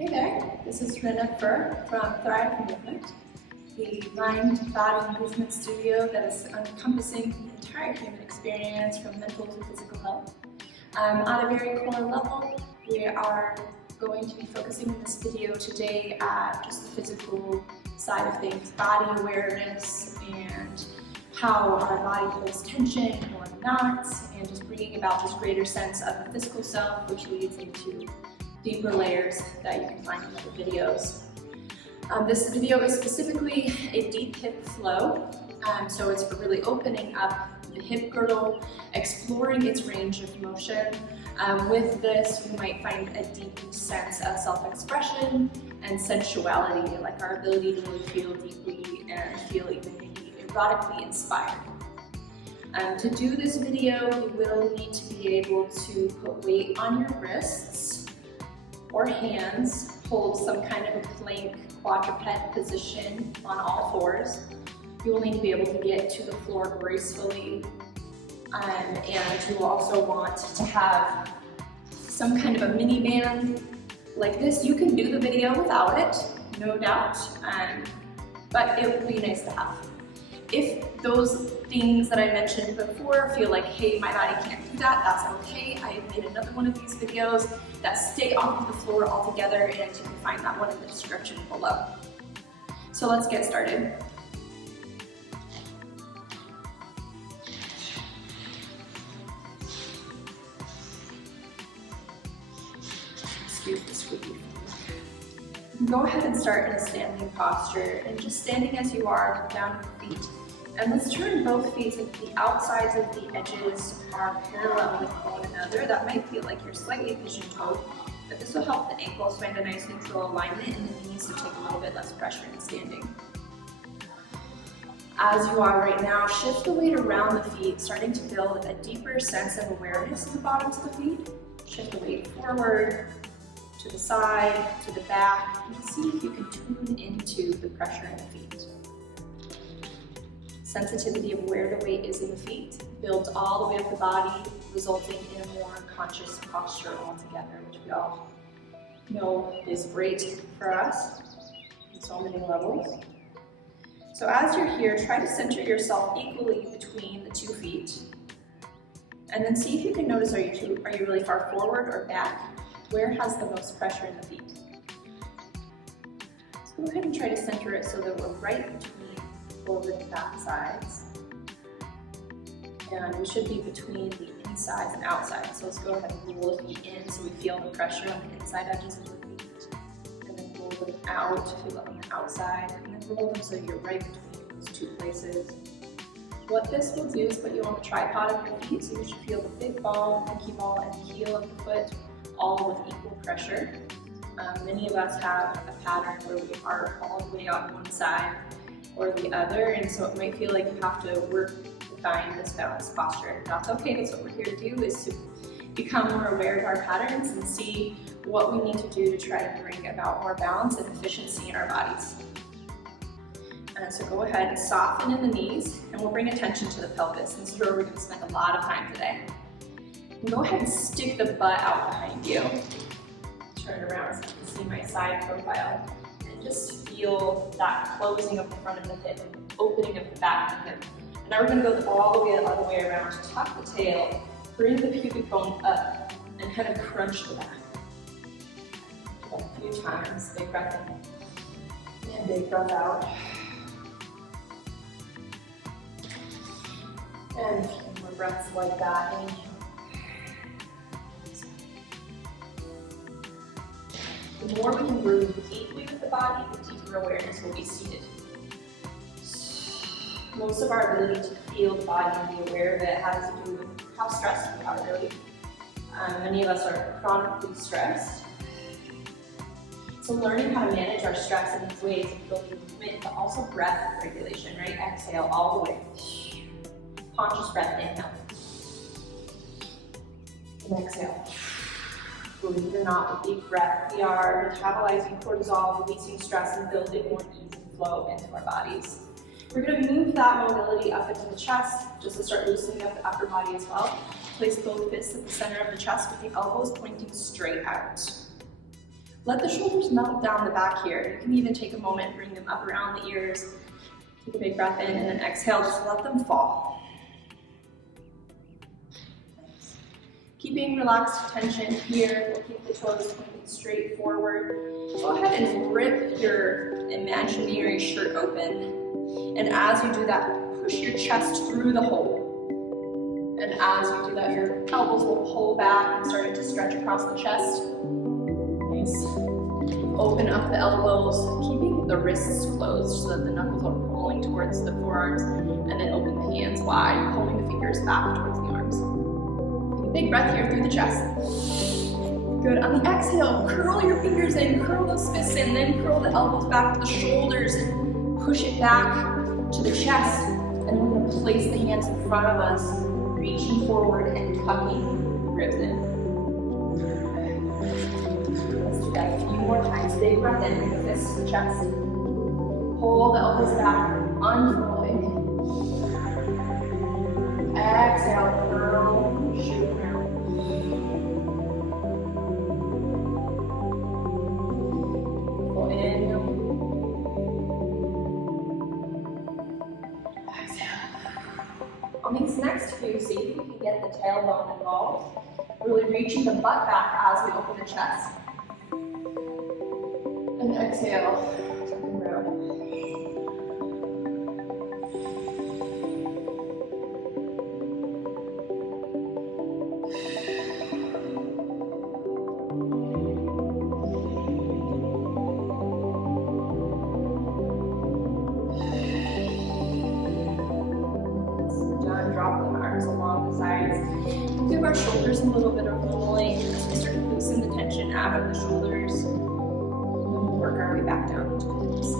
Hey there, this is Rena Fur from Thrive Movement, the mind-body movement studio that is encompassing the entire human experience from mental to physical health. On a very core level, we are going to be focusing in this video today at just the physical side of things, body awareness and how our body holds tension or not, and just bringing about this greater sense of the physical self, which leads into deeper layers that you can find in other videos. This video is specifically a deep hip flow, so it's for really opening up the hip girdle, exploring its range of motion. With this, you might find a deep sense of self-expression and sensuality, like our ability to really feel deeply and feel even maybe erotically inspired. To do this video, you will need to be able to put weight on your wrists or hands, hold some kind of a plank quadruped position on all fours. You will need to be able to get to the floor gracefully, and you will also want to have some kind of a mini band like this. You can do the video without it, no doubt, but it would be nice to have. If those things that I mentioned before feel like, hey, my body can't do that, that's okay. I have made another one of these videos that stay off of the floor altogether, and you can find that one in the description below. So let's get started. Excuse the squeaky. Go ahead and start in a standing posture, and just standing as you are, look down at your feet. And let's turn both feet so that the outsides of the edges are parallel with one another. That might feel like you're slightly pigeon-toed, but this will help the ankles find a nice neutral alignment and the knees to take a little bit less pressure in standing. As you are right now, shift the weight around the feet, starting to build a deeper sense of awareness in the bottoms of the feet. Shift the weight forward, to the side, to the back, and see if you can tune into the pressure in the feet. Sensitivity of where the weight is in the feet builds all the way up the body, resulting in a more conscious posture altogether, which we all know is great for us in so many levels. So as you're here, try to center yourself equally between the 2 feet, and then see if you can notice, are you really far forward or back? Where has the most pressure in the feet? So go ahead and try to center it so that we're right between forward and back sides. And we should be between the insides and outsides. So let's go ahead and roll the feet in so we feel the pressure on the inside edges of the feet. And then roll them out, feel it on the outside. And then roll them so you're right between those 2 places. What this will do is put you on the tripod of your feet, so you should feel the big ball, pinky ball, and the heel of the foot all with equal pressure. Many of us have a pattern where we are all the way on one side or the other, and so it might feel like you have to work to find this balanced posture. That's okay, that's what we're here to do, is to become more aware of our patterns and see what we need to do to try to bring about more balance and efficiency in our bodies. And so go ahead and soften in the knees, and we'll bring attention to the pelvis. This is where we're going to spend a lot of time today. And go ahead and stick the butt out behind you. Turn around so you can see my side profile. And just feel that closing of the front of the hip and opening of the back of the hip. And now we're going to go all the way the other way around. Tuck the tail, bring the pubic bone up, and kind of crunch the back. Do that a few times. Big breath in. And big breath out. And a few more breaths like that. Inhale. The more we can breathe deeply with the body, the deeper awareness will be seated. Most of our ability to feel the body and be aware of it has to do with how stressed we are, really. Many of us are chronically stressed. So learning how to manage our stress in these ways of building movement, but also breath regulation, right? Exhale all the way. Conscious breath, inhale. And exhale. Believe it or not, with deep breath, we are metabolizing cortisol, releasing stress, and building more ease and flow into our bodies. We're going to move that mobility up into the chest, just to start loosening up the upper body as well. Place both fists at the center of the chest with the elbows pointing straight out. Let the shoulders melt down the back here. You can even take a moment, bring them up around the ears. Take a big breath in and then exhale, just let them fall. Nice. Keeping relaxed tension here, we'll keep the toes pointed straight forward. Go ahead and rip your imaginary shirt open. And as you do that, push your chest through the hole. And as you do that, your elbows will pull back and start to stretch across the chest. Nice. Open up the elbows, keeping the wrists closed so that the knuckles are pulling towards the forearms, and then open the hands wide, pulling the fingers back towards the arms. Take a big breath here through the chest. Good. On the exhale, curl your fingers in, curl those fists in, then curl the elbows back to the shoulders and push it back to the chest. And then we're going to place the hands in front of us, reaching forward and tucking the ribs in. Let's do that a few more times. Big breath in, bring the fists to the chest. Pull the elbows back, unfurling. Exhale, curl, shoot around. Pull in. Exhale. On these next few, see if you can get the tailbone involved. Really reaching the butt back as we open the chest. And exhale, turn around. Done, drop the arms along the sides. Give our shoulders a little bit of rolling as we start to loosen the tension out of the shoulders. Work our way back down into the hips.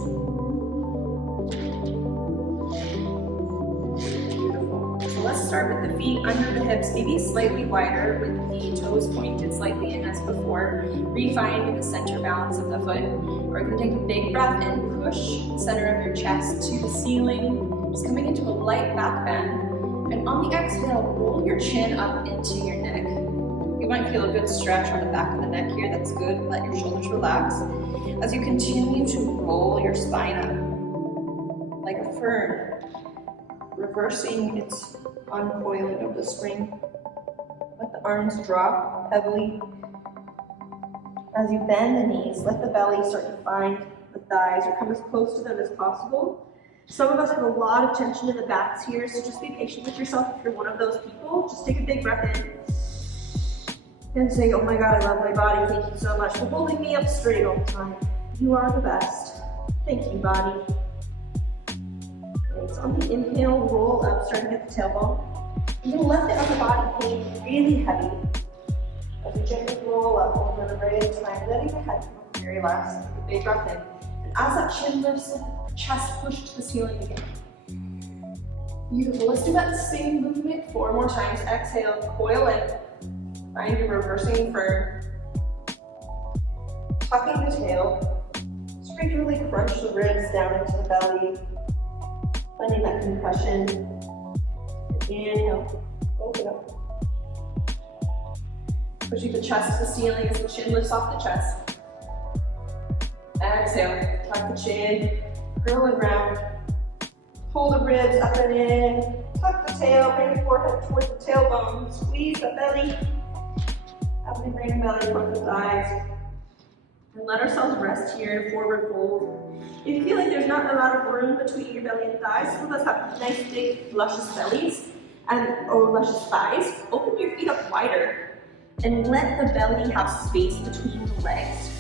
Beautiful. So let's start with the feet under the hips, maybe slightly wider with the toes pointed slightly in as before, refinding the center balance of the foot. We're going to take a big breath and push the center of your chest to the ceiling, just coming into a light back bend. And on the exhale, roll your chin up into your neck. You might feel a good stretch on the back of the neck here. That's good. Let your shoulders relax. As you continue to roll your spine up like a fern, reversing its uncoiling of the spring. Let the arms drop heavily. As you bend the knees, let the belly start to find the thighs or come as close to them as possible. Some of us have a lot of tension in the backs here, so just be patient with yourself if you're one of those people. Just take a big breath in. And say, oh my God, I love my body. Thank you so much for holding me up straight all the time. You are the best. Thank you, body. Okay, so on the inhale, roll up, starting at the tailbone. You're going to let the upper body hang really heavy. As you gently roll up over the right time, letting the head come up very last. Take a big breath in. And as that chin lifts, chest push to the ceiling again. Beautiful. Let's do that same movement 4 more times. Exhale, coil in. Find your reversing fern. Tucking the tail. Just regularly crunch the ribs down into the belly. Finding that compression. Inhale. Open up. Pushing the chest to the ceiling as the chin lifts off the chest. Exhale. Tuck the chin. Curl and round. Pull the ribs up and in. Tuck the tail. Bring the forehead towards the tailbone. Squeeze the belly. As we bring the belly towards the thighs. And let ourselves rest here in forward fold. If you feel like there's not a lot of room between your belly and thighs, some of us have nice, big, luscious bellies or luscious thighs. Open your feet up wider and let the belly have space between the legs.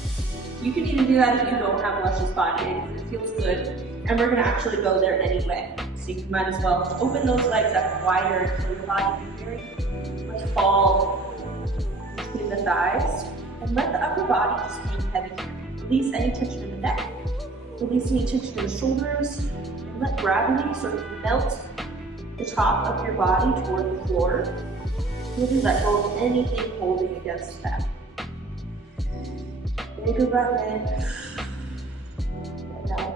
You can even do that if you don't have a luscious body because it feels good. And we're going to actually go there anyway. So you might as well open those legs up wider so your body can very much fall between the thighs. And let the upper body just hang heavy. Release any tension in the neck. Release any tension in the shoulders. And let gravity sort of melt the top of your body toward the floor. You'll just let go of anything holding against that. Take a breath in. And out.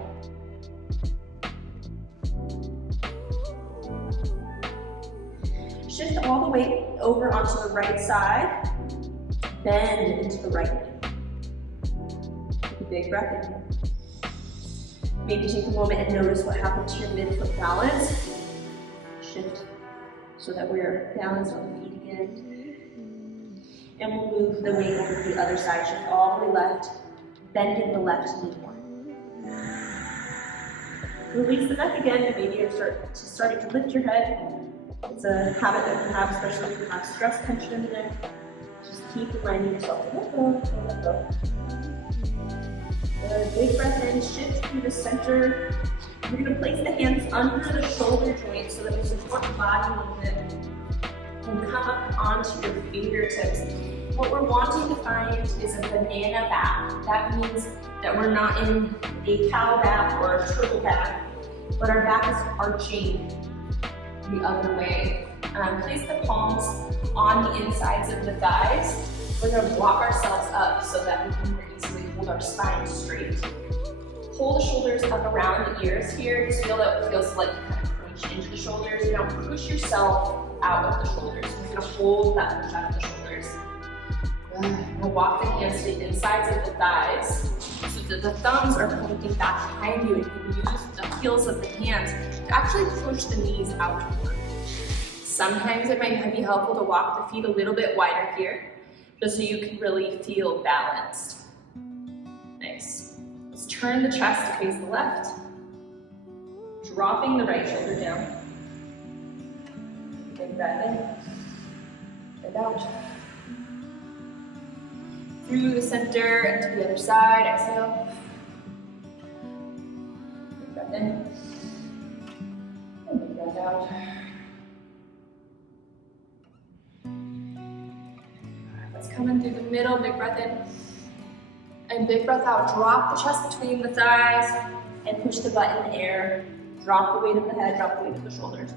Shift all the weight over onto the right side. Bend into the right knee. big breath in. Maybe take a moment and notice what happened to your mid-foot balance. Shift so that we're balanced on the feet again. And we'll move the weight over to the other side. Shift all the way left, bending the left knee more. Release the neck again, and maybe you're starting to lift your head. It's a habit that you have, especially if you have stress, tension in the neck. Just keep reminding yourself to let go, to let go. Good, big breath in, shift through the center. We're going to place the hands under the shoulder joint so that we support the body movement and come up onto your fingertips. What we're wanting to find is a banana back. That means that we're not in a cow back or a turtle back, but our back is arching the other way. Place the palms on the insides of the thighs. We're going to walk ourselves up so that we can more easily hold our spine straight. Pull the shoulders up around the ears here. Just feel that it feels like you kind of crunch into the shoulders. Now push yourself out of the shoulders. You're going to hold that push out of the shoulders. Now walk the hands to the insides of the thighs so that the thumbs are pointing back behind you, and you can use the heels of the hands to actually push the knees outward. Sometimes it might be helpful to walk the feet a little bit wider here, just so you can really feel balanced. Nice. Let's turn the chest to face the left, dropping the right shoulder down. Big breath in and out. Through the center and to the other side, exhale. Big breath in. And big breath out. Let's come in through the middle, big breath in. And big breath out. Drop the chest between the thighs and push the butt in the air. Drop the weight of the head, drop the weight of the shoulders.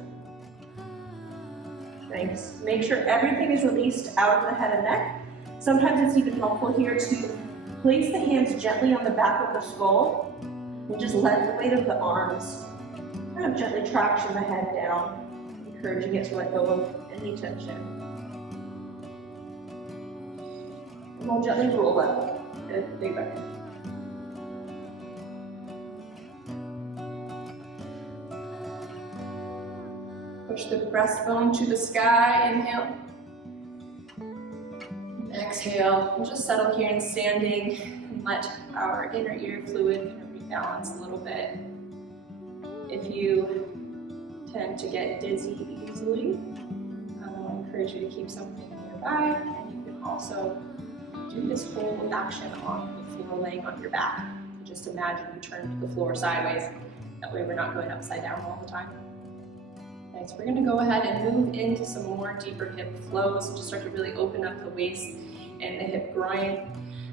Nice. Make sure everything is released out of the head and neck. Sometimes it's even helpful here to place the hands gently on the back of the skull and just let the weight of the arms kind of gently traction the head down, encouraging it to let go of any tension. And we'll gently roll up. Good, big breath. Push the breastbone to the sky, inhale. Exhale, we'll just settle here in standing and let our inner ear fluid kind of rebalance a little bit. If you tend to get dizzy easily, I'll encourage you to keep something nearby, and you can also do this whole action on the floor, laying on your back. Just imagine you turn to the floor sideways. That way we're not going upside down all the time. Nice, we're gonna go ahead and move into some more deeper hip flows. So just start to really open up the waist and the hip groin.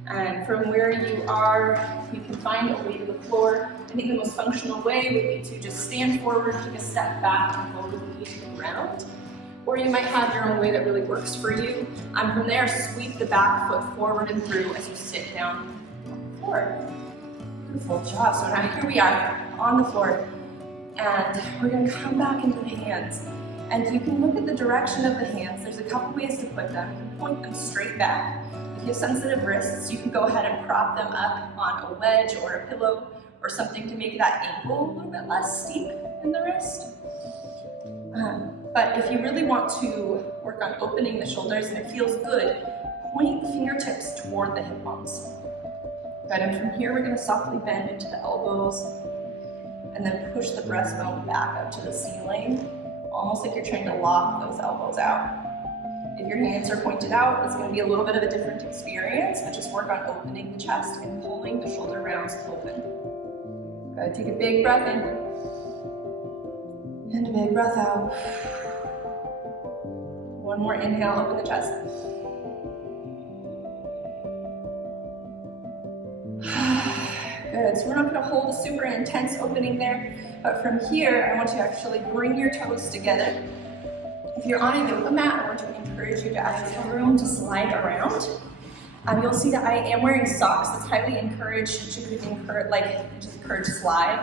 And from where you are, you can find a way to the floor. I think the most functional way would be to just stand forward, take a step back, and lower the knee to the ground. Or you might have your own way that really works for you. From there, sweep the back foot forward and through as you sit down on the floor. Beautiful job. So now here we are on the floor. And we're going to come back into the hands. And you can look at the direction of the hands. There's a couple ways to put them. You can point them straight back. If you have sensitive wrists, you can go ahead and prop them up on a wedge or a pillow or something to make that ankle a little bit less steep in the wrist. But if you really want to work on opening the shoulders and it feels good, point the fingertips toward the hip bones. Good, and from here we're going to softly bend into the elbows and then push the breastbone back up to the ceiling, almost like you're trying to lock those elbows out. If your hands are pointed out, it's going to be a little bit of a different experience, but just work on opening the chest and pulling the shoulder rounds open. Good, take a big breath in, and a big breath out. One more inhale, open the chest. Good, so we're not going to hold a super intense opening there, but from here, I want you to actually bring your toes together. If you're on a yoga mat, I want to encourage you to add some room to slide around. You'll see that I am wearing socks. That's highly encouraged to encourage slide.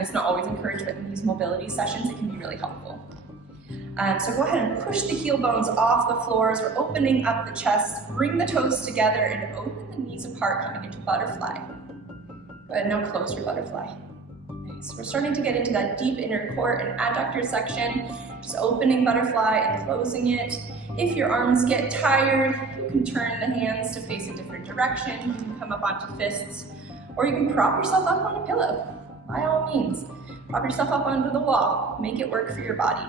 It's not always encouraged, but in these mobility sessions, it can be really helpful. So go ahead and push the heel bones off the floor as we're opening up the chest. Bring the toes together and open the knees apart, coming into butterfly. Go ahead, now close your butterfly. Nice. We're starting to get into that deep inner core and adductor section, just opening butterfly and closing it. If your arms get tired, you can turn the hands to face a different direction. You can come up onto fists, or you can prop yourself up on a pillow. By all means, prop yourself up onto the wall. Make it work for your body.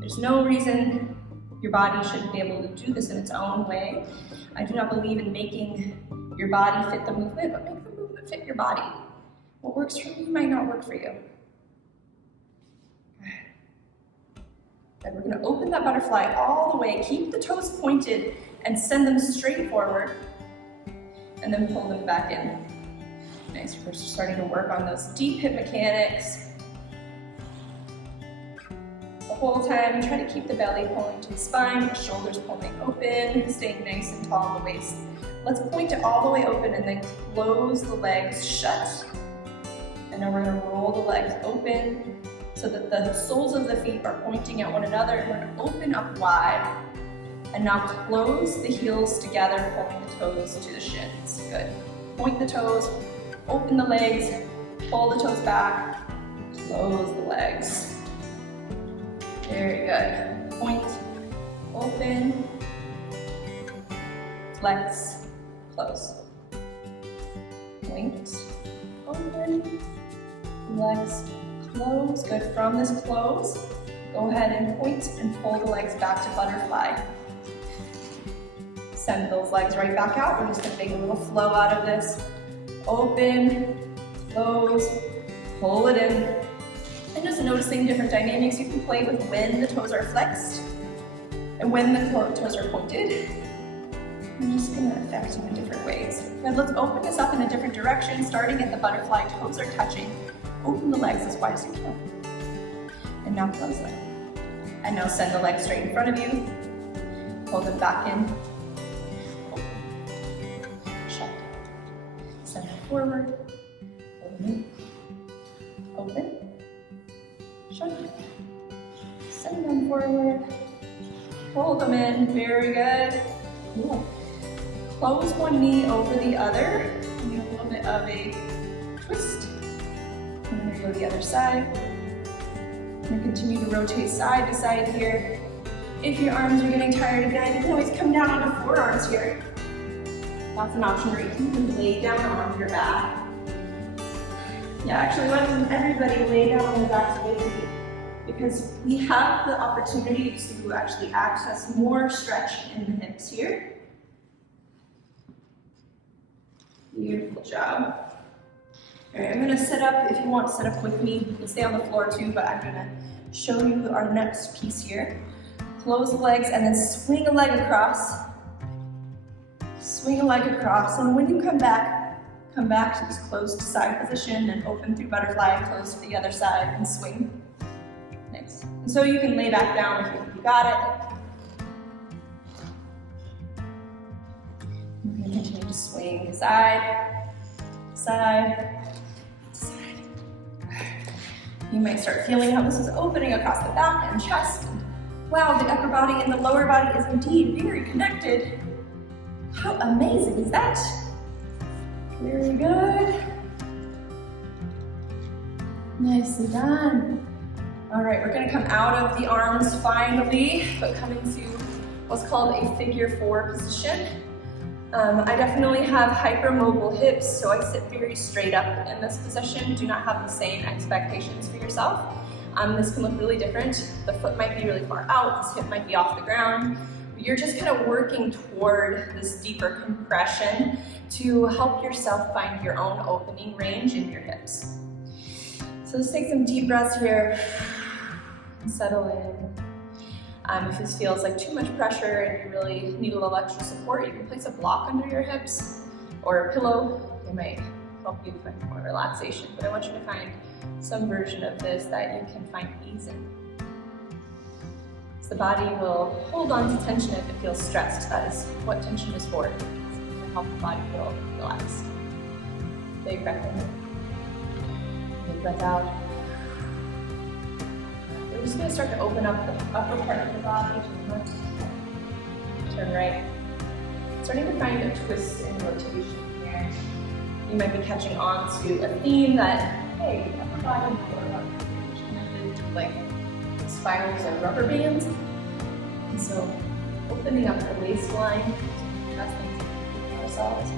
There's no reason your body shouldn't be able to do this in its own way. I do not believe in making your body fit the movement, but make the movement fit your body. What works for me might not work for you. Then we're going to open that butterfly all the way, keep the toes pointed, and send them straight forward, and then pull them back in. Nice, we're starting to work on those deep hip mechanics. The whole time, try to keep the belly pulling to the spine, the shoulders pulling open, staying nice and tall in the waist. Let's point it all the way open and then close the legs shut. And now we're going to roll the legs open so that the soles of the feet are pointing at one another, and we're going to open up wide. And now close the heels together, pulling the toes to the shins. Good. Point the toes, open the legs, pull the toes back, close the legs. Very good. Point, open, flex, close. Point, open, flex, close. Good. From this close, go ahead and point and pull the legs back to butterfly. Send those legs right back out. We're just going to make a little flow out of this. Open, close, pull it in. And just noticing different dynamics. You can play with when the toes are flexed and when the toes are pointed. I'm just going to affect them in different ways. Now let's open this up in a different direction, starting at the butterfly. Toes are touching. Open the legs as wide as you can. And now close them. And now send the legs straight in front of you. Pull them back in. Open. Shut. Send them forward. Open. Open. Shut. Send them forward. Pull them in. Very good. Cool. Close one knee over the other. Do a little bit of a twist. And then we go to the other side. And continue to rotate side to side here. If your arms are getting tired again, you can always come down onto forearms here. That's an option, or you can even lay down on your back. Yeah, actually, why doesn't everybody lay down on their backs with me? Because we have the opportunity to actually access more stretch in the hips here. Beautiful job. All right, I'm gonna set up, if you want to set up with me, you can stay on the floor too, but I'm gonna show you our next piece here. Close the legs and then swing a leg across. Swing a leg across, and when you come back to this closed side position and open through butterfly and close to the other side and swing. Nice. And so you can lay back down if you think you got it. We're gonna continue to swing side, side, side. You might start feeling how this is opening across the back and chest. Wow, the upper body and the lower body is indeed very connected. How amazing is that? Very good. Nicely done. All right, we're gonna come out of the arms finally, but come into what's called a figure 4 position. I definitely have hypermobile hips, so I sit very straight up in this position. Do not have the same expectations for yourself. This can look really different. The foot might be really far out, this hip might be off the ground. You're just kind of working toward this deeper compression to help yourself find your own opening range in your hips. So let's take some deep breaths here and settle in. If this feels like too much pressure and you really need a little extra support, you can place a block under your hips or a pillow. It might help you find more relaxation, but I want you to find some version of this that you can find ease in. So the body will hold on to tension if it feels stressed. That is what tension is for. It's to help the body feel relaxed. Big breath in. Big breath out. We're just going to start to open up the upper part of the body. Turn left, turn right. Starting to find a twist and rotation here. You might be catching on to a theme that, hey, I'm providing for like spirals or rubber bands. And so opening up the waistline, resting ourselves,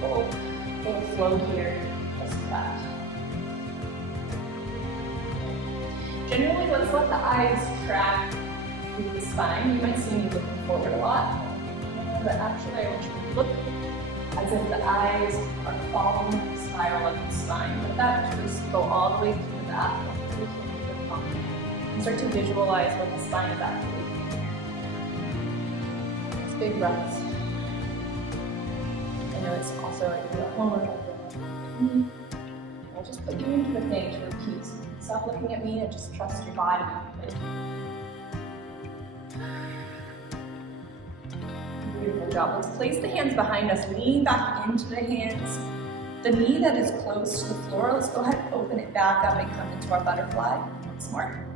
full flow here, just that. Generally, let's let the eyes track through the spine. You might see me looking forward a lot, but actually I want you to look as if the eyes are following the spiral of the spine. Let that just go all the way to the back, and start to visualize what the spine is actually doing here. Just big breaths. I know it's also a homework. I'll just put you into the thing to repeat. Stop looking at me and just trust your body. Beautiful job. Let's place the hands behind us, lean back into the hands. The knee that is close to the floor, let's go ahead and open it back up and come into our butterfly once more.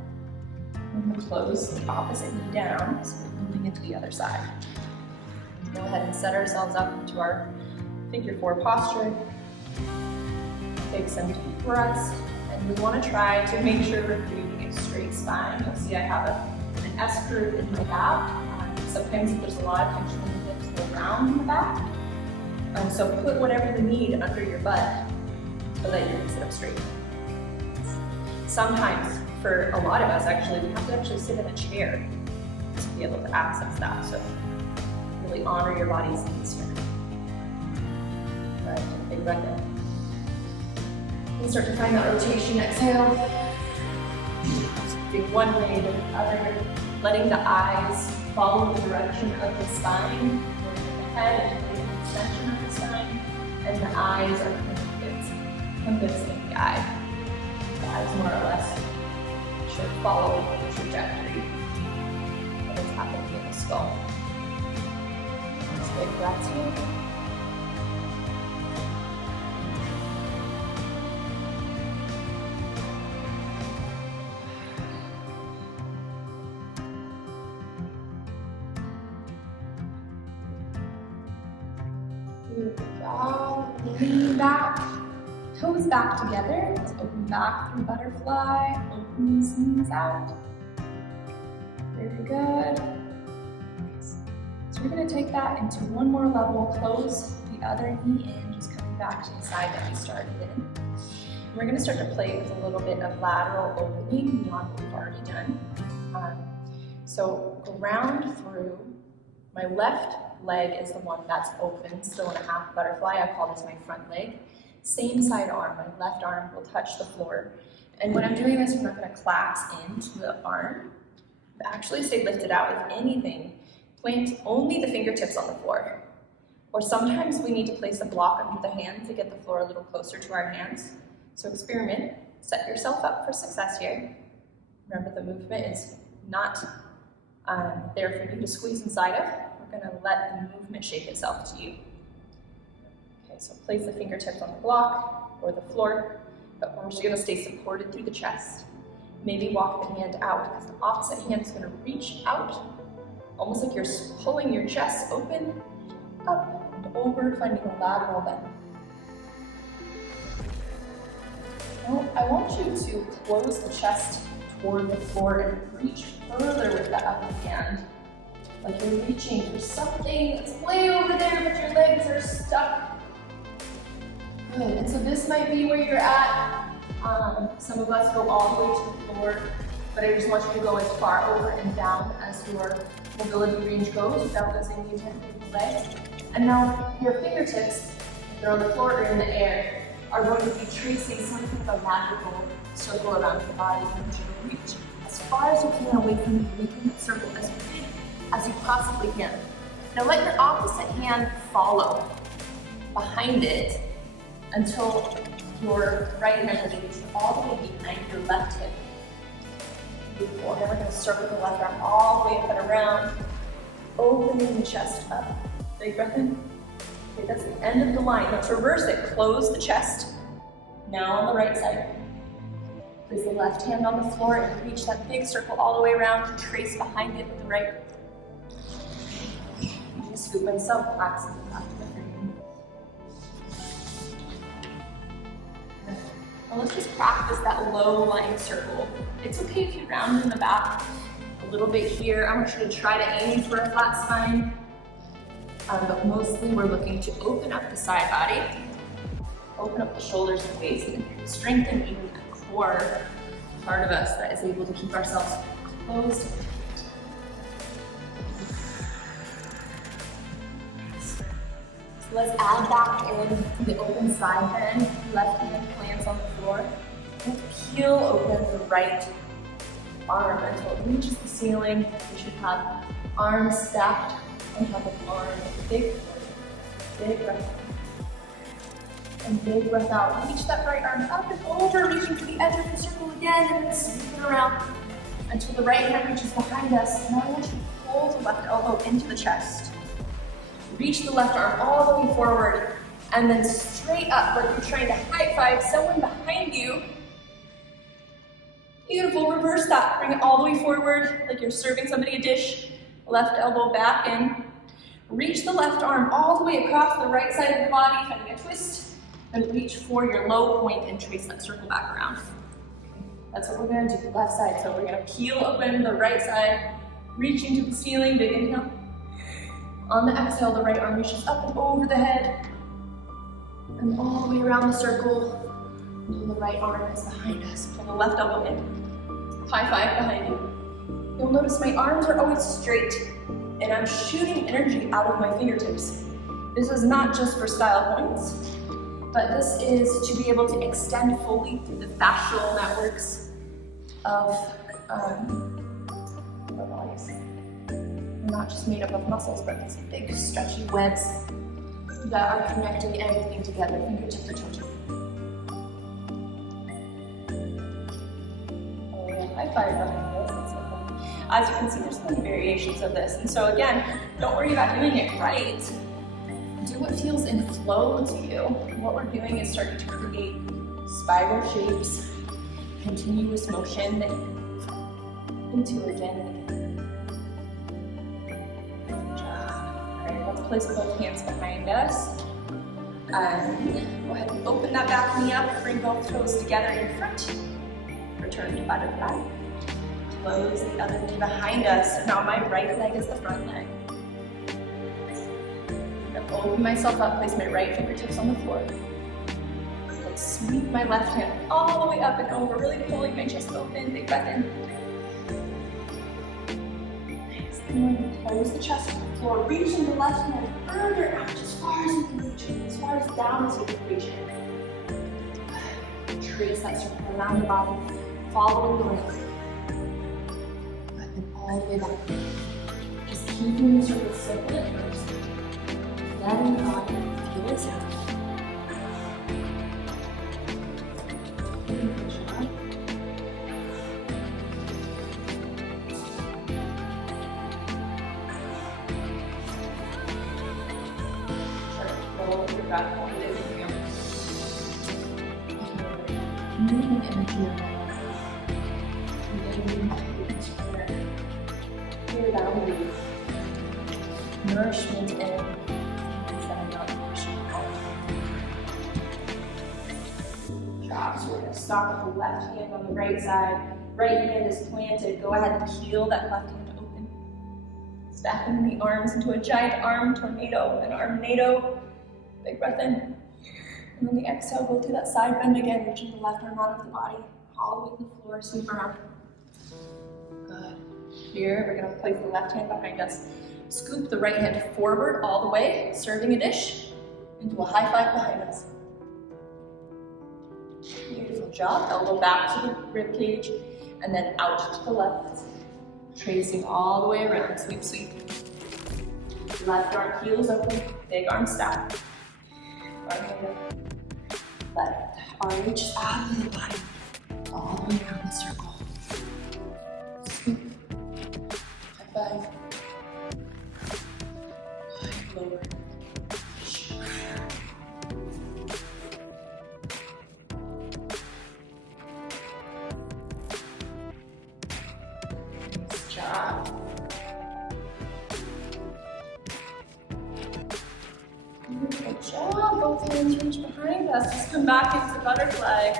And we'll close the opposite knee down, so we're moving into the other side. Go ahead and set ourselves up into our figure 4 posture. Take some deep breaths, and we want to try to make sure we're creating a straight spine. You'll see I have an S curve in my back. Sometimes there's a lot of tension in the hips go down in the back. So put whatever you need under your butt so that you can sit up straight. Sometimes, for a lot of us actually, we have to actually sit in a chair to be able to access that. So really honor your body's needs here. All right, take a big breath in. And start to find that rotation, exhale. Moving one way to the other, letting the eyes follow the direction of the spine, working the head and the extension of the spine, and the eyes are convincing the eye. The eyes more or less should follow the trajectory of what's happening in the skull. Just big breaths here. Beautiful job. Lean back, toes back together. Let's open back through butterfly. Open these knees out. Very good. So we're going to take that into one more level. Close the other knee in, just coming back to the side that we started in. And we're going to start to play with a little bit of lateral opening beyond what we've already done. So ground through. My left leg is the one that's open, still in a half butterfly. I call this my front leg. Same side arm, my left arm will touch the floor. And when I'm doing this, I'm not going to collapse into the arm, but actually stay lifted out. If anything, plant only the fingertips on the floor. Or sometimes we need to place a block under the hand to get the floor a little closer to our hands. So experiment, set yourself up for success here. Remember, the movement is not there for you to squeeze inside of. We're going to let the movement shape itself to you. Okay, so place the fingertips on the block or the floor, but we're just going to stay supported through the chest. Maybe walk the hand out, because the opposite hand is going to reach out, almost like you're pulling your chest open, up and over, finding a lateral bend. Now, I want you to close the chest toward the floor and reach further with the upper hand. Like you're reaching for something that's way over there, but your legs are stuck. Good, and so this might be where you're at. Some of us go all the way to the floor, but I just want you to go as far over and down as your mobility range goes without losing the integrity of the legs. And now your fingertips, they're on the floor or in the air, are going to be tracing some kind of a magical circle around your body. I want you to reach as far as you can away from you, making that circle as big as you possibly can. Now let your opposite hand follow behind it until your right hand has reached all the way behind your left hip. Beautiful. And then we're going to circle the left arm all the way up and around, opening the chest up. Big breath in. Okay, that's the end of the line. Let's reverse it. Close the chest. Now on the right side. Place the left hand on the floor and reach that big circle all the way around. Trace behind it with the right. I'm going to scoop myself back to the back of the frame. let's just practice that low lying circle. It's okay if you round in the back a little bit here. I want you to try to aim for a flat spine. But mostly we're looking to open up the side body, open up the shoulders and waist, and strengthen even that core part of us that is able to keep ourselves closed. So let's add back in the open side bend. Left hand plants on the floor. And peel open the right arm until it reaches the ceiling. We should have arms stacked on top of arm. Big breath. And big breath out. Reach that right arm up and over, reaching to the edge of the circle again, and then sweep it around until the right hand reaches behind us. Now I want you to pull the left elbow into the chest. Reach the left arm all the way forward, and then straight up like you're trying to high five someone behind you. Beautiful, reverse that. Bring it all the way forward like you're serving somebody a dish. Left elbow back in. Reach the left arm all the way across the right side of the body, finding a twist. Then reach for your low point and trace that circle back around. That's what we're gonna do, left side. So we're gonna peel open the right side, reaching to the ceiling, big inhale. On the exhale, the right arm reaches up and over the head, and all the way around the circle, until the right arm is behind us. Pull the left elbow in. High five behind you. You'll notice my arms are always straight, and I'm shooting energy out of my fingertips. This is not just for style points, but this is to be able to extend fully through the fascial networks of our bodies. We're not just made up of muscles, but these big stretchy webs that are connecting everything together, fingertip to toe. Oh yeah, high five behind this. That's so fun. As you can see, there's many variations of this. And so again, don't worry about doing it right. Do what feels in flow to you. What we're doing is starting to create spiral shapes, continuous motion into again and again. Good job. All right, let's place both hands behind us. And go ahead and open that back knee up, bring both toes together in front. Return to butterfly. Close the other knee behind us. Now my right leg is the front leg. Open myself up, place my right fingertips on the floor. Let's sweep my left hand all the way up and over, really pulling my chest open, big breath in. Nice. Then we're going to close the chest to the floor, reaching the left hand further out, as far as you can reach it, as far as down as you can reach it. Trace that circle around the body, following the right. And then all the way back. Just keeping the circle simple at first. Letting the body feel its out. Hold your breath, hold it in here. Moving energy around. Clear boundaries. Nourishment in. So we're going to start with the left hand on the right side. Right hand is planted. Go ahead and peel that left hand open. Stacking the arms into a giant arm tornado, an arm-nado. Big breath in. And then the exhale, go through that side bend again, reaching the left arm out of the body, all the way to the floor, sweep around. Good. Here, we're going to place the left hand behind us. Scoop the right hand forward all the way, serving a dish, into a high five behind us. Beautiful job. Elbow back to the rib cage, and then out to the left. Tracing all the way around. Sweep, sweep. Left arm heels open. Big arm stack. Right hand up. Left arm reaches out of the body. All the way around the circle. Sweep. High five. Lower. Good job. Both hands reach behind us. Just come back into butterfly.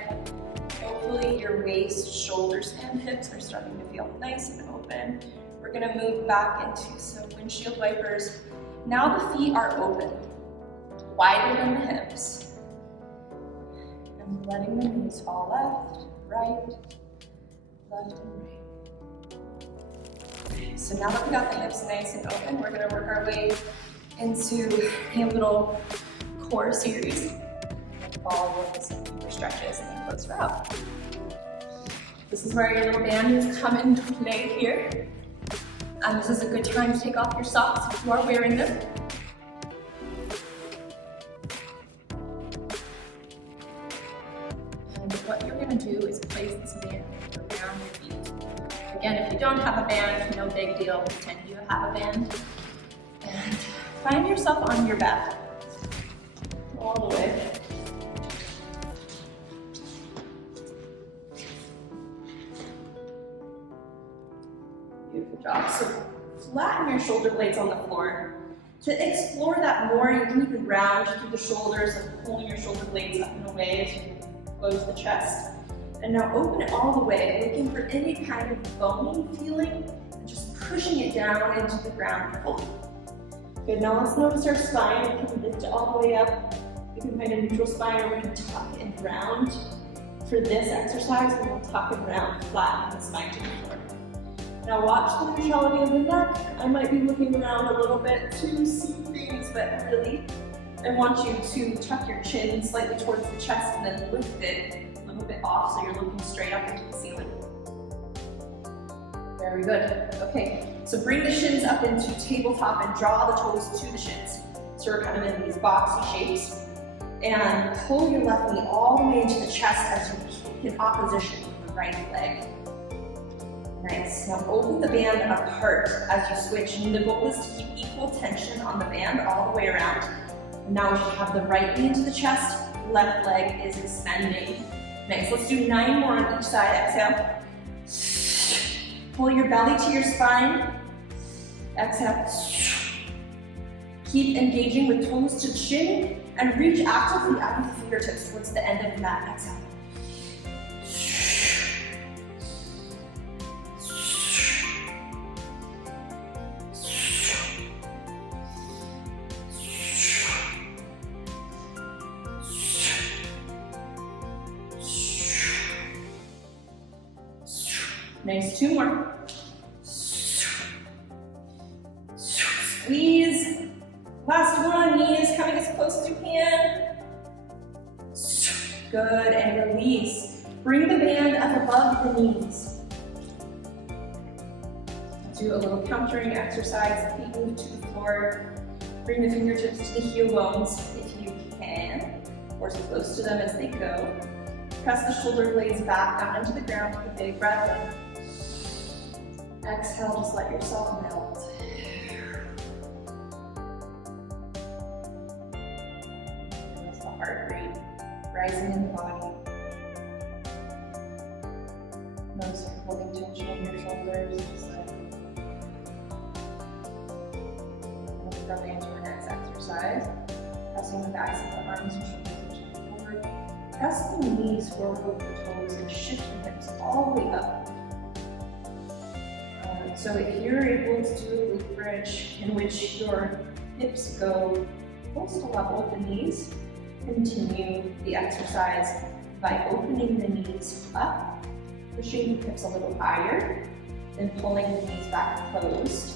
hopefully your waist, shoulders, and hips are starting to feel nice and open. We're gonna move back into some windshield wipers. Now the feet are open, wider than the hips. And letting the knees fall left, right, left and right. So now that we got the hips nice and open, we're gonna work our way into a little core series. Follow with some deeper stretches and then close her out. This is where your little band is coming to play here. This is a good time to take off your socks if you are wearing them. And what you're going to do is place this band around your feet. Again, if you don't have a band, no big deal. Pretend you have a band. And find yourself on your back all the way. Beautiful job. So flatten your shoulder blades on the floor. To explore that more, you can even round through the shoulders and pulling your shoulder blades up and away as you close the chest. And now open it all the way, looking for any kind of bony feeling and just pushing it down into the ground fully. Good, now let's notice our spine. We can lift it all the way up. We can find a neutral spine, or we can tuck and round. For this exercise, we will tuck and round, flatten the spine to the floor. Now watch the neutrality of the neck. I might be looking around a little bit to see things, but really, I want you to tuck your chin slightly towards the chest and then lift it a little bit off so you're looking straight up into the ceiling. Very good. Okay, so bring the shins up into tabletop and draw the toes to the shins. So we're kind of in these boxy shapes. And pull your left knee all the way into the chest as you kick in opposition with the right leg. Nice. Now open the band apart as you switch. And the goal is to keep equal tension on the band all the way around. And now we should have the right knee into the chest, left leg is extending. Nice. Let's do 9 more on each side. Exhale. Pull your belly to your spine. Exhale. Keep engaging with toes to chin and reach actively out of the fingertips towards the end of the mat. Exhale. Nice, 2 more. Squeeze. Last one, knees coming as close as you can. Good, and release. Bring the band up above the knees. Do a little countering exercise. Feet move to the floor. Bring the fingertips to the heel bones if you can, or as close to them as they go. Press the shoulder blades back down into the ground with a big breath in. Exhale, just let yourself melt. Notice the heart rate rising in the body. Notice you're holding tension in your shoulders. Just let's go into our next exercise. Pressing the backs of the arms and shoulders forward. Press the knees forward with the toes and shift the hips all the way up. So if you're able to do a glute bridge in which your hips go close to level with the knees, continue the exercise by opening the knees up, pushing the hips a little higher, then pulling the knees back closed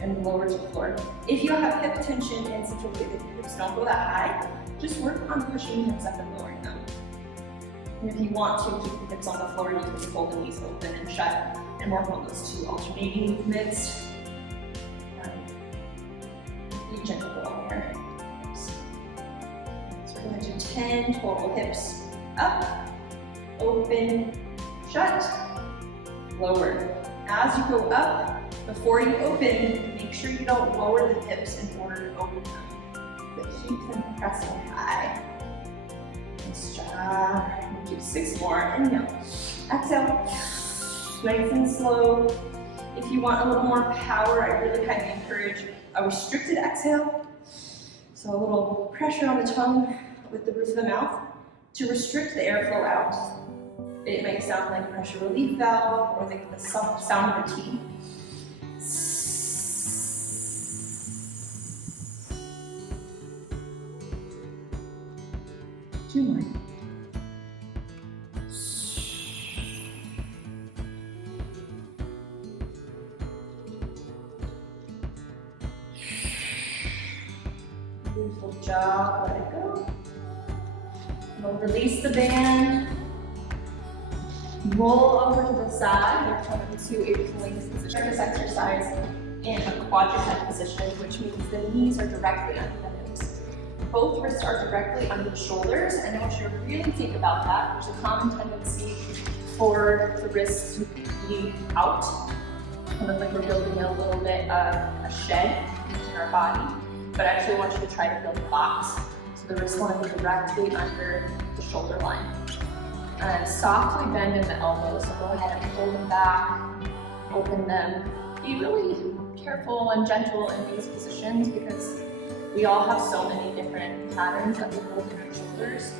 and lower to the floor. If you have hip tension and such a way that your hips don't go that high, just work on pushing the hips up and lowering them. And if you want to keep the hips on the floor, you can pull the knees open and shut and work on those 2 alternating movements. Be gentle on there. So we're going to do 10 total hips. Up, open, shut, lower. As you go up, before you open, make sure you don't lower the hips in order to open them, but keep them pressing high. Nice job. Do 6 more. Inhale. Exhale. Nice and slow. If you want a little more power, I really highly encourage a restricted exhale. So a little pressure on the tongue with the roof of the mouth to restrict the airflow out. It might sound like a pressure relief valve or like the sound of a T. Two more. Beautiful job, let it go. We'll release the band. Roll over to the side, return to a plank position. This exercise in a quadruped position, which means the knees are directly under the hips. Both wrists are directly under the shoulders, and I want you to really think about that. There's a common tendency for the wrists to be out, kind of like we're building a little bit of a shed in our body, but I actually want you to try to build a box. So the wrists want to be directly under the shoulder line. And softly bend in the elbows, so go ahead and pull them back, open them. Be really careful and gentle in these positions because we all have so many different patterns that we hold in our shoulders.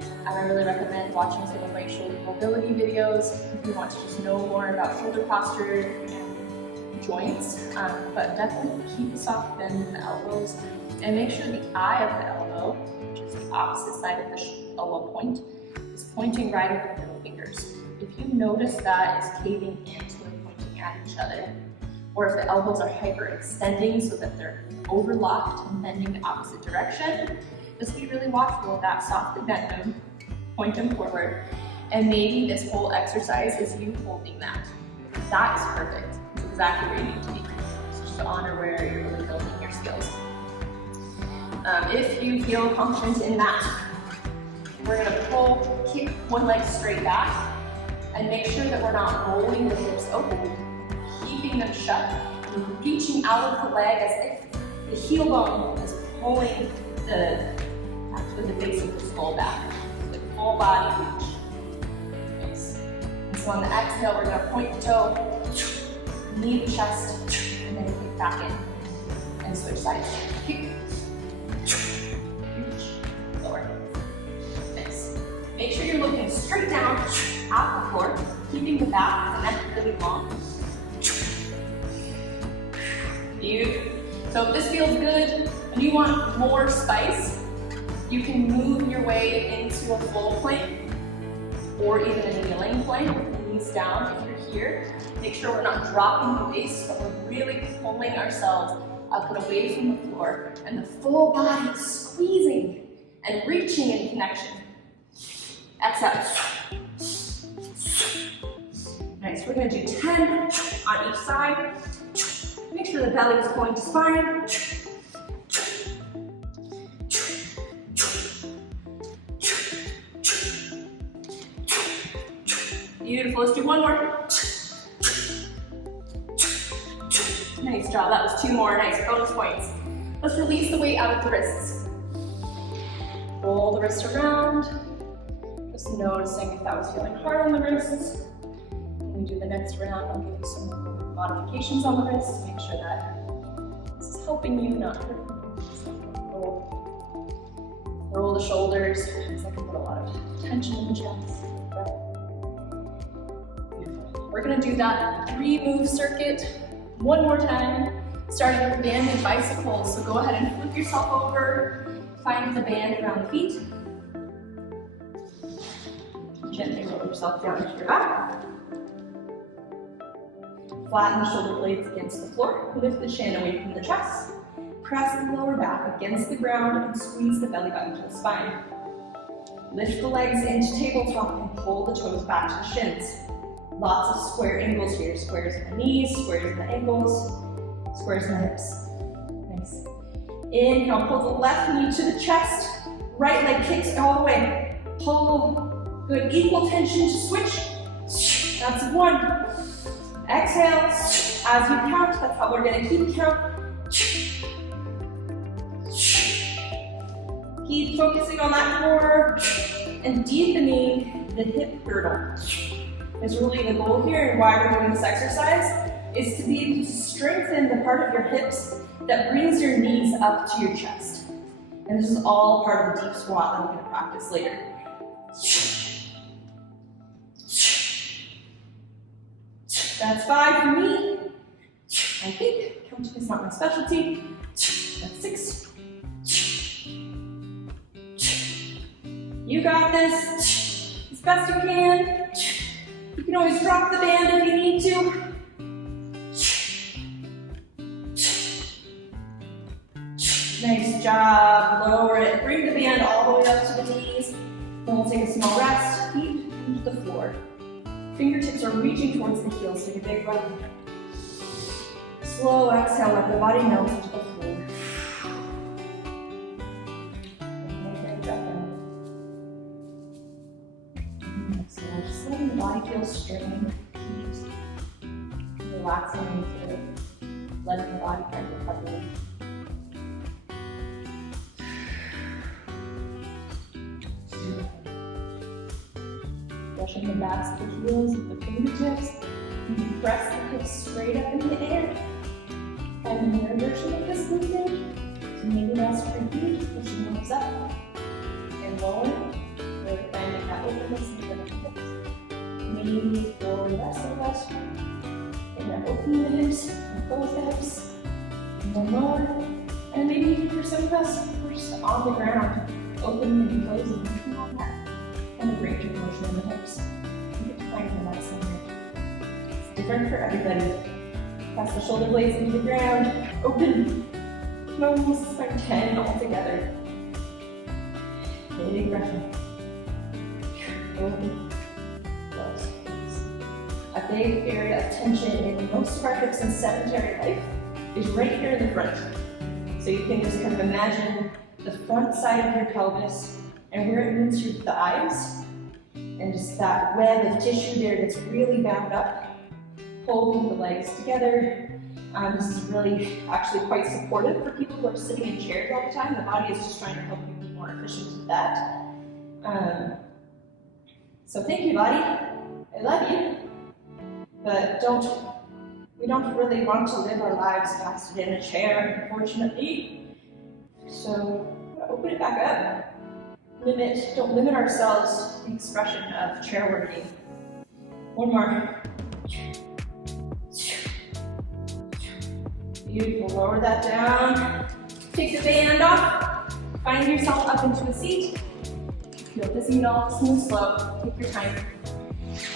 And I really recommend watching some of my shoulder mobility videos if you want to just know more about shoulder posture and joints. But definitely keep a soft bend in the elbows and make sure the eye of the elbow, which is the opposite side of the elbow point, is pointing right at the middle fingers. If you notice that is caving in, so they're pointing at each other, or if the elbows are hyperextending so that they're overlocked and bending the opposite direction, just be really watchful of that. Softly bend them, point them forward, and maybe this whole exercise is you holding that. That is perfect. It's exactly where you need to be. So just to honor where you're really building your skills. If you feel confident in that, we're gonna kick one leg straight back and make sure that we're not rolling the hips open, keeping them shut, and reaching out of the leg as if the heel bone is pulling actually the base of the skull back. So the full body reach. Nice. And so on the exhale, we're gonna point the toe, knee the chest, and then kick back in and switch sides. Kick. Lower. Nice. Make sure you're looking straight down at the floor, keeping the back and the neck really long. Beautiful. So if this feels good and you want more spice, you can move your way into a full plank or even a kneeling plank with the knees down if you're here. Make sure we're not dropping the waist, but we're really pulling ourselves up and away from the floor, and the full body squeezing and reaching in connection. Exhale. Nice, we're gonna do 10 on each side. Make sure the belly is going to spine. Beautiful, let's do one more. Nice job, that was two more, nice bonus points. Let's release the weight out of the wrists. Roll the wrist around. Just noticing if that was feeling hard on the wrists. When we do the next round, I'll give you some modifications on the wrists. Make sure that this is helping you, not hurting you. So roll the shoulders, because I can put a lot of tension in the chest. Beautiful. We're gonna do that 3-move circuit one more time, starting with banded bicycles. So go ahead and flip yourself over, find the band around the feet. Gently roll yourself down to your back. Flatten the shoulder blades against the floor. Lift the chin away from the chest. Press the lower back against the ground and squeeze the belly button to the spine. Lift the legs into tabletop and pull the toes back to the shins. Lots of square angles here. Squares in the knees, squares in the ankles, squares in the hips. Nice. Inhale, pull the left knee to the chest. Right leg kicks all the way. Pull. Good, equal tension to switch. That's one. Exhale, as you count, that's how we're gonna keep count. Keep focusing on that core and deepening the hip girdle. Is really the goal here, and why we're doing this exercise is to be able to strengthen the part of your hips that brings your knees up to your chest. And this is all part of the deep squat that I'm gonna practice later. That's 5 for me. I think counting is not my specialty. That's 6. You got this as best you can. You can always drop the band if you need to. Nice job. Lower it. Bring the band all the way up to the knees. Then we'll take a small rest. Feet into the floor. Fingertips are reaching towards the heels. Take a big breath. Slow exhale. Let the body melt into the floor. Exhale. Just letting the body feel strained. Relaxing into it. Letting the body kind of recover. Brushing the backs of the heels with the fingertips. You press the hips straight up in the air. And your version of this movement. So maybe that's for you, pushing the hips up and lower. Really finding that openness in the hips. Maybe go less and less. And then open the hips and close the hips. And then lower. And maybe for some of us, we're just on the ground, opening and closing. Come on back. And a range of motion in the hips. You get to find the next one. It's different for everybody. Press the shoulder blades into the ground. Open. You almost find 10 all together. Big breath in. Open. Close. A big area of tension in most of our hips in sedentary life is right here in the front. So you can just kind of imagine the front side of your pelvis and where it meets your thighs, and just that web of tissue there that's really bound up, holding the legs together. This is really actually quite supportive for people who are sitting in chairs all the time. The body is just trying to help you be more efficient with that. So thank you, body. I love you. But we don't really want to live our lives fasted in a chair, unfortunately. So open it back up. Don't limit ourselves to the expression of chair working. One more. Beautiful, lower that down. Take the band off. Find yourself up into a seat. Feel dizzy at all, just move slow. Take your time.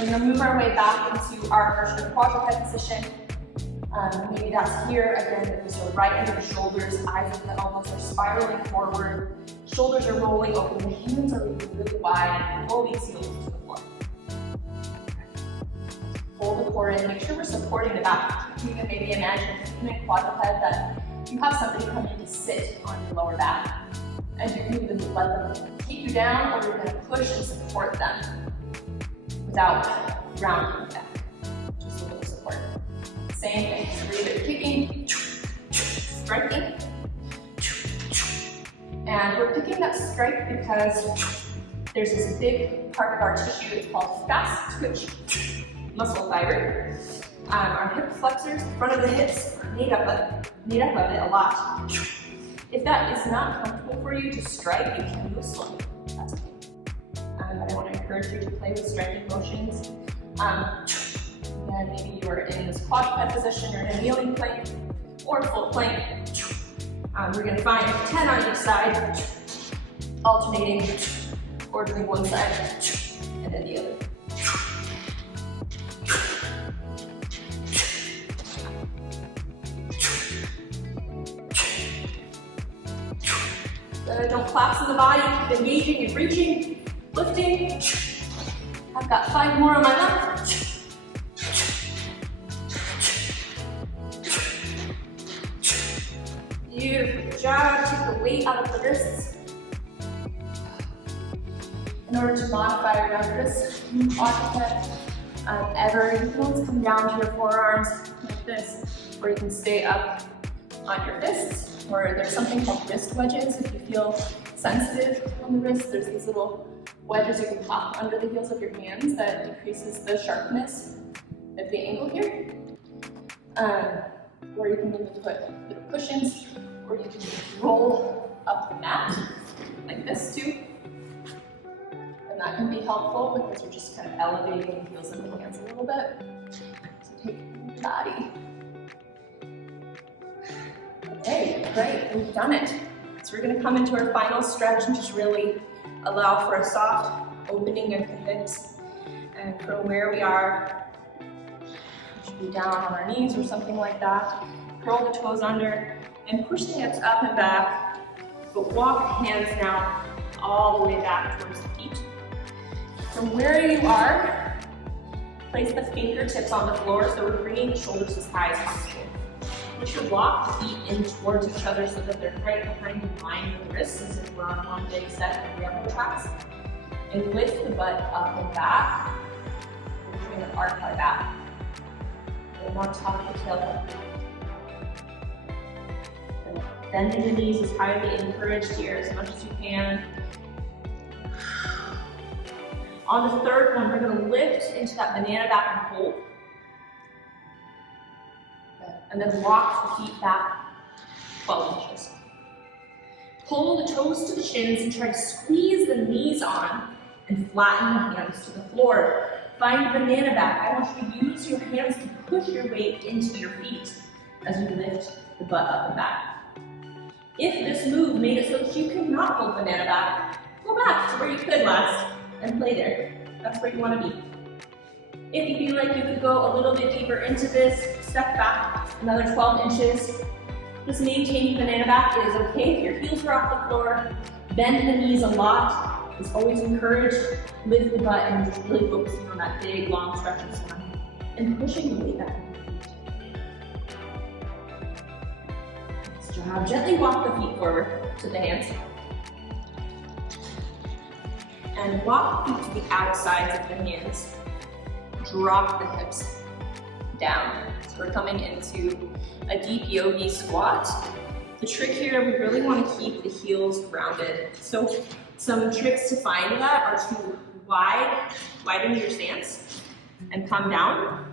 We're gonna move our way back into our version of quadruped position. Maybe that's here, again, so right under the shoulders, eyes and the elbows are spiraling forward. Shoulders are rolling open, the hands are really wide, pull these heels to the floor. Hold the core in, make sure we're supporting the back. You can maybe imagine in a quadruped that you have somebody come in to sit on your lower back. And you can even let them keep you down, or you're gonna push and support them without rounding back. Just a little support. Same thing, so we're either kicking, striking, and we're picking that strike because there's this big part of our tissue, it's called fast twitch muscle fiber. Our hip flexors, the front of the hips, are made up of it a lot. If that is not comfortable for you to strike, you can move slowly. That's okay. But I want to encourage you to play with striking motions. And maybe you are in this quadruped position, or in a kneeling plank, or full plank. We're going to find 10 on each side, alternating, or doing one side and then the other. Don't collapse in the body, keep engaging and reaching, lifting. I've got 5 more on my left. Beautiful, good job. Take the weight out of the wrists. In order to modify your wrists, quadruped, you can always come down to your forearms like this, or you can stay up on your fists. Or there's something called wrist wedges. If you feel sensitive on the wrist, there's these little wedges you can pop under the heels of your hands that decreases the sharpness of the angle here. Or you can even put little cushions, or you can roll up the mat like this too. And that can be helpful because you're just kind of elevating the heels and the hands a little bit. So take body. Okay, great, we've done it. So we're gonna come into our final stretch and just really allow for a soft opening of the hips. And from where we are, we should be down on our knees or something like that. Curl the toes under and push the hips up and back, but walk the hands now all the way back towards the feet. From where you are, place the fingertips on the floor so we're bringing the shoulders as high as possible. We should walk the feet in towards each other so that they're right behind the line of the wrists as if we're on one big set of railroad tracks. And lift the butt up and back. We're doing an arc like that. And on top of the tailbone. Bending the knees is highly encouraged here as much as you can. On the third one, we're going to lift into that banana back and hold. And then walk the feet back 12 inches. Pull the toes to the shins and try to squeeze the knees on and flatten the hands to the floor. Find banana back. I want you to use your hands to push your weight into your feet as you lift the butt up and back. If this move made it so that you could not hold banana back, go back to where you could last and play there. That's where you want to be. If you feel like you could go a little bit deeper into this, step back another 12 inches. Just maintaining banana back is okay. If your heels are off the floor, bend the knees a lot. It's always encouraged. Lift the butt and just really focusing on that big, long stretch of spine and pushing the weight back. Nice job. Gently walk the feet forward to the hands. And walk the feet to the outsides of the hands. Drop the hips down. So we're coming into a deep yogi squat. The trick here, we really want to keep the heels rounded. So some tricks to find that are to widen your stance and come down.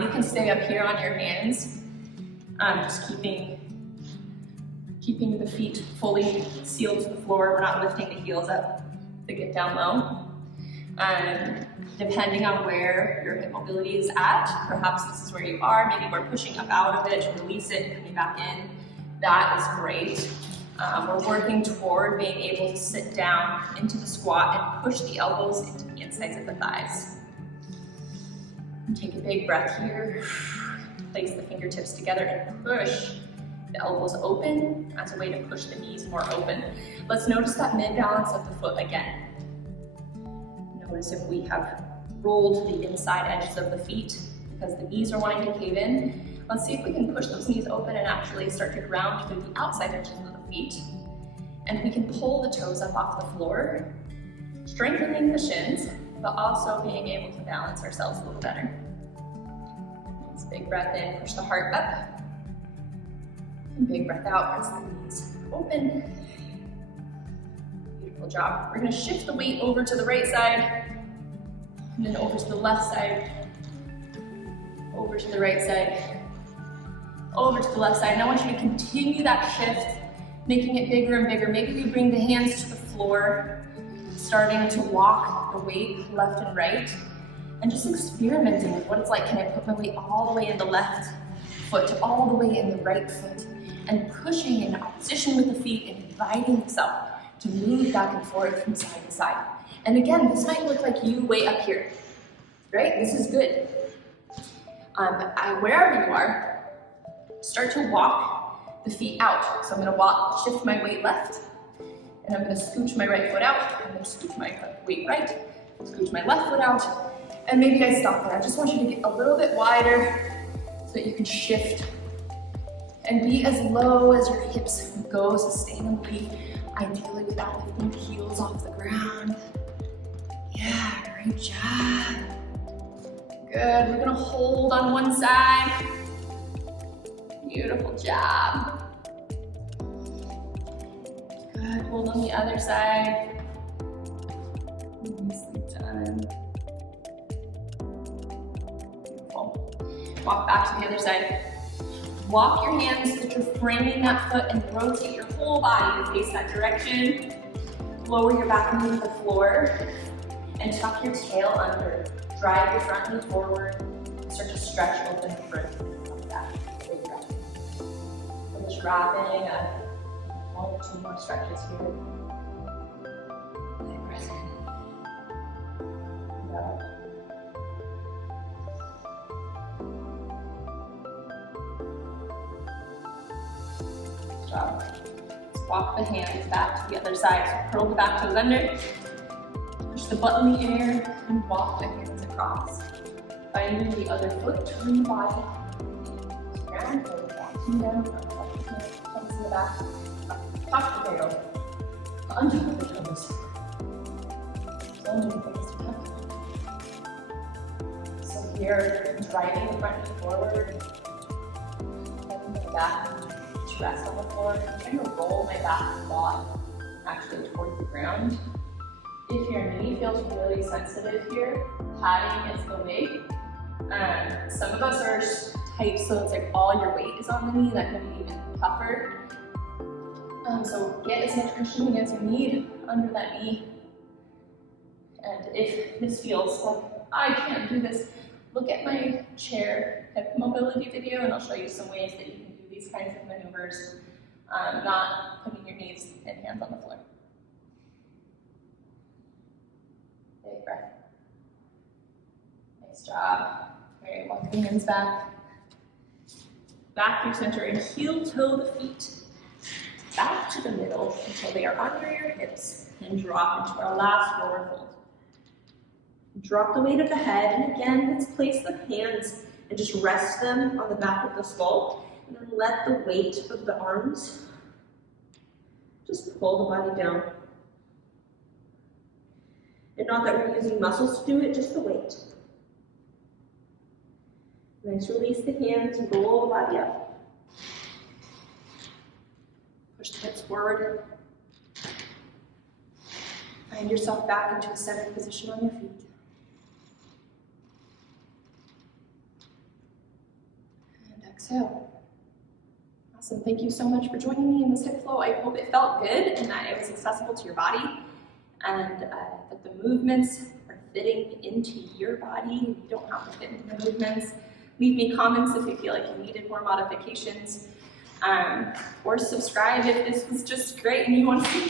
You can stay up here on your hands, just keeping the feet fully sealed to the floor. We're not lifting the heels up to get down low. Depending on where your hip mobility is at, perhaps this is where you are, maybe we're pushing up out of it to release it and coming back in. That is great. We're working toward being able to sit down into the squat and push the elbows into the insides of the thighs. And take a big breath here. Place the fingertips together and push the elbows open as a way to push the knees more open. Let's notice that mid-balance of the foot again. Notice if we have rolled the inside edges of the feet because the knees are wanting to cave in. Let's see if we can push those knees open and actually start to ground through the outside edges of the feet. And we can pull the toes up off the floor, strengthening the shins, but also being able to balance ourselves a little better. Let's big breath in, push the heart up. And big breath out, press the knees open. Beautiful job. We're going to shift the weight over to the right side, and then over to the left side, over to the right side, over to the left side. And I want you to continue that shift, making it bigger and bigger. Maybe we bring the hands to the floor, starting to walk the weight left and right, and just experimenting with what it's like. Can I put my weight all the way in the left foot, all the way in the right foot, and pushing in opposition with the feet and inviting yourself to move back and forth from side to side. And again, this might look like you way up here, right? This is good. Wherever you are, start to walk the feet out. So I'm gonna shift my weight left, and I'm gonna scooch my right foot out. I'm gonna scooch my weight right, scooch my left foot out, and maybe I stop there. I just want you to get a little bit wider so that you can shift and be as low as your hips go sustainably, ideally without lifting the heels off the ground. Yeah, great job. Good, we're gonna hold on one side. Beautiful job. Good, hold on the other side. Nicely done. Beautiful. Walk back to the other side. Walk your hands so that you're framing that foot and rotate your whole body to face that direction. Lower your back knee to the floor and tuck your tail under. Drive your front knee forward. start to stretch open the front of that big breath. I'm just wrapping up 1 or 2 more stretches here. Big breath in. Breathe out. Good job. Let's walk the hands back to the other side. So curl the back toes under. Push the butt in the air and walk the hands across. Finding the other foot, turn the body. Ground, walking down, thumbs in the back. Top the tail. Under the toes. So many things to cover. So here, driving the front knee forward. Bending the back, just rest on the floor. I'm trying to roll my back quad actually toward the ground. If your knee feels really sensitive here, padding is the way. Some of us are tight, so it's like all your weight is on the knee. That can be even tougher. So get as much cushioning as you need under that knee. And if this feels like, I can't do this, look at my chair hip mobility video and I'll show you some ways that you can do these kinds of maneuvers, not putting your knees and hands on the floor. Big breath. Nice job. All right, walk the hands back. Back through center and heel toe the feet back to the middle until they are under your hips and drop into our last forward fold. Drop the weight of the head, and again, let's place the hands and just rest them on the back of the skull, and then let the weight of the arms just pull the body down. And not that we're using muscles to do it, just the weight. Nice, release the hands and roll the body up. Push the hips forward. Find yourself back into a centered position on your feet. And exhale. Awesome, thank you so much for joining me in this hip flow. I hope it felt good and that it was accessible to your body, and that the movements are fitting into your body. You don't have to fit into the movements. Leave me comments if you feel like you needed more modifications, or subscribe if this was just great and you want to see